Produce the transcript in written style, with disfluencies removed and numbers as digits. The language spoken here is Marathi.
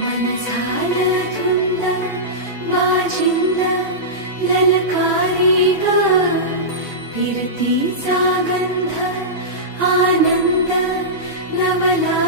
मन झालं धुंद वाजिंद ललकारी ग फिरतीचा गंध आनंद नवला